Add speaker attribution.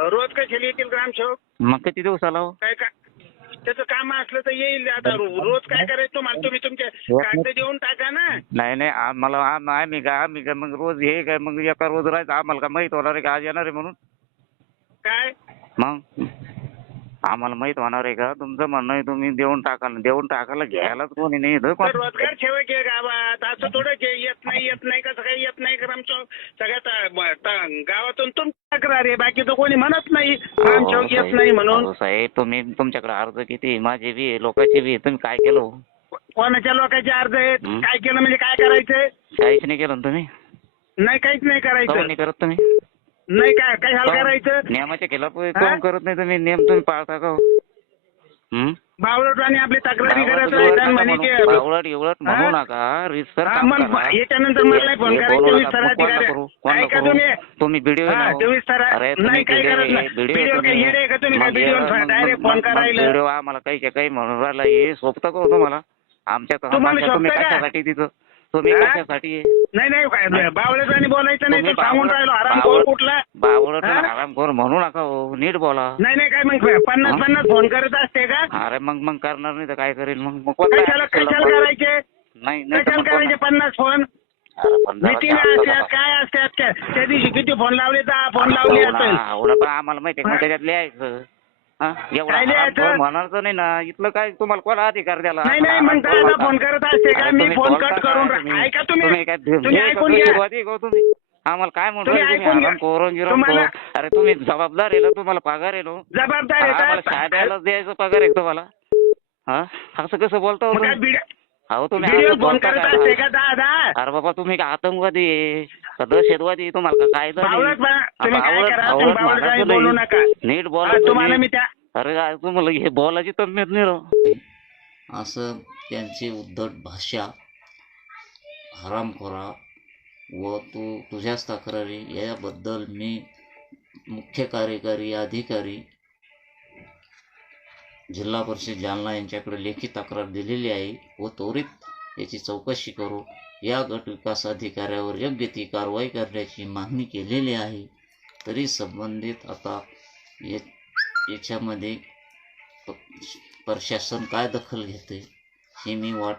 Speaker 1: रोज कशाला येतील ग्रामसेवक?
Speaker 2: मग किती दिवसाला हो?
Speaker 1: काय का त्याचं काम असलं तर येईल आता रो- रोज काय करायचं तुम्हाला? तुम्ही तुमचे कागद देऊन टाका ना.
Speaker 2: नाही नाही आम्हाला आम- आम्ही काय आम्ही काय मग रोज हे काय मग एका रोज राहायचं आम्हाला काय माहीत होणार आहे का? आज येणार आहे म्हणून?
Speaker 1: काय?
Speaker 2: मग? आम्हाला माहीत होणार आहे का? तुमचं म्हणणं आहे तुम्ही देऊन टाकाल देऊन टाकायला घ्यायलाच कोणी नाही इथं
Speaker 1: तर
Speaker 2: कोण-
Speaker 1: रोजगार सेवक आहे गावात असं थोडं येत नाही येत नाही कसं काही येत नाही ग्रामसेवक? त- गावातून तुमची तक्रार आहे बाकी तर कोणी म्हणत नाही ग्रामसेवक येत नाही म्हणून
Speaker 2: अहो, साहेब तुम्ही तुमच्याकडे अर्ज किती माझे बी आहे, लोकांचे बी आहे. तुम्ही काय केलं हो?
Speaker 1: कोणाच्या लोकांचे अर्ज आहेत
Speaker 2: हं.
Speaker 1: काय केलं म्हणजे काय करायचंय
Speaker 2: काहीच नाही केलं ना तुम्ही
Speaker 1: नाही काहीच नाही करायचं
Speaker 2: नाही करत तुम्ही
Speaker 1: नाही काय काय हाल? करायचं
Speaker 2: नियमाच्या खिलाफ
Speaker 1: हा?
Speaker 2: कोण करत नाही तुम्ही नियम तुम्ही पाळता का हो? हं?
Speaker 1: बावळट आणि आपली तक्रारी करत
Speaker 2: नका
Speaker 1: म्हणे. की?
Speaker 2: नका रिसर
Speaker 1: हा,
Speaker 2: काम
Speaker 1: मग
Speaker 2: करा.
Speaker 1: याच्यानंतर मला नाही फोन करायचं,
Speaker 2: बोलू
Speaker 1: तुम्ही
Speaker 2: नका.
Speaker 1: सरळ
Speaker 2: मग कोणाला
Speaker 1: अधिकारी-
Speaker 2: करू? कोणाला
Speaker 1: ऐका
Speaker 2: करू?
Speaker 1: तुम्ही.
Speaker 2: तुम्ही व्हिडिओ
Speaker 1: हा, तुम्ही
Speaker 2: अरे
Speaker 1: नाही,
Speaker 2: तुम्ही व्हिडिओ
Speaker 1: करत नाही.
Speaker 2: व्हिडिओ
Speaker 1: काय येडे आहे का तुम्ही? काय व्हिडिओ direct फोन करायला?
Speaker 2: व्हिडिओ आम्हाला काही काही म्हणून राहिला हे सोपतं का हो तुम्हाला आमच्या
Speaker 1: तुम्हाला
Speaker 2: तुम्ही
Speaker 1: का?
Speaker 2: कशासाठी तिथं तुम्ही? कशासाठी?
Speaker 1: नाही नाही काय बोलायचं नाही
Speaker 2: तुम्ही
Speaker 1: तर सांगून राहिलो आराम
Speaker 2: बावळट-
Speaker 1: कुठला
Speaker 2: बावळट
Speaker 1: हा?
Speaker 2: आराम करून म्हणू नका हो नीट बोला
Speaker 1: नाही नाही काय मग पन्नास
Speaker 2: हा?
Speaker 1: पन्नास फोन करत असते का
Speaker 2: अरे मग मग करणार नाही तर काय करेल मग मग कोणता
Speaker 1: कशाला कशाला करायचे
Speaker 2: नाही नाही तर
Speaker 1: कशाला
Speaker 2: मग
Speaker 1: करायचे
Speaker 2: कोणता-
Speaker 1: पन्नास फोन
Speaker 2: अरे पण जरा
Speaker 1: मिटिंग
Speaker 2: शांत
Speaker 1: असतात
Speaker 2: बसा.
Speaker 1: काय असतात त्या दिवशी किती फोन लावले दहा फोन लावले
Speaker 2: हो ना,
Speaker 1: असेल
Speaker 2: हो ना, पण आम्हाला माहिती आहे
Speaker 1: हा?
Speaker 2: त्याच्यात लिहायचं हा? एवढा
Speaker 1: काय लिहायचं?
Speaker 2: आराम म्हणायचं नाही ना इथलं काय तुम्हाला कोणा अधिकार द्याला
Speaker 1: नाही नाही मग दहा फोन. करत असते का
Speaker 2: अरे
Speaker 1: मी
Speaker 2: तुम्ही
Speaker 1: फोन कट
Speaker 2: तुम्ही?
Speaker 1: ऐका तुम्ही
Speaker 2: तुम्ही काय
Speaker 1: तुम्ही ऐकून
Speaker 2: कसं
Speaker 1: घ्या
Speaker 2: सुरुवाती आहे का तुम्ही आम्हाला काय म्हणतो
Speaker 1: तुम्ही
Speaker 2: तुम्ही
Speaker 1: ऐकून घ्या.
Speaker 2: आराम करून
Speaker 1: तुम्हाला-.
Speaker 2: अरे तुम्ही जबाबदार आहे ना तुम्हाला पगार आहे ना.
Speaker 1: जबाबदार
Speaker 2: आम्हाला
Speaker 1: येतात
Speaker 2: शाळेला द्यायचं पगार आहे तुम्हाला हा असं कसं बोलता हो
Speaker 1: मग काय
Speaker 2: तुम्ही?
Speaker 1: बिड-
Speaker 2: अहो तुम्ही
Speaker 1: व्हिडिओ
Speaker 2: असं
Speaker 1: फोन
Speaker 2: बोलता
Speaker 1: करत
Speaker 2: काय?
Speaker 1: असते का दहा दहा
Speaker 2: अरे बाबा तुम्ही काय आतंकवादी आहे का दहशतवादी आहे? तुम्हाला का काय
Speaker 1: बावळट बा- तुम्ही काय
Speaker 2: बावळट-
Speaker 1: करा तुम्ही
Speaker 2: बावळट
Speaker 1: बावळट काही
Speaker 2: म्हणायचं
Speaker 1: बोलू
Speaker 2: नाही.
Speaker 1: नका
Speaker 2: नीट
Speaker 1: हा,
Speaker 2: बोला
Speaker 1: तुम्हाला
Speaker 2: तुम्ही.
Speaker 1: मी त्या
Speaker 2: अरे काय तुम्हाला हे बोलायची तब्येत नाही राव
Speaker 3: असं त्यांची उद्धट भाषा हरामखोरा व तू तुझ्याच तक्रारी याबद्दल मी मुख्य कार्यकारी अधिकारी जिल्हा परिषद जालना यांच्याकडे लेखी तक्रार दिलेली आहे व त्वरित याची चौकशी करू. या गट विकास अधिकाऱ्यावर योग्य ती कारवाई करण्याची मागणी केलेली आहे. तरी संबंधित आता या याच्यामध्ये प्रशासन काय दखल घेते हे मी वाट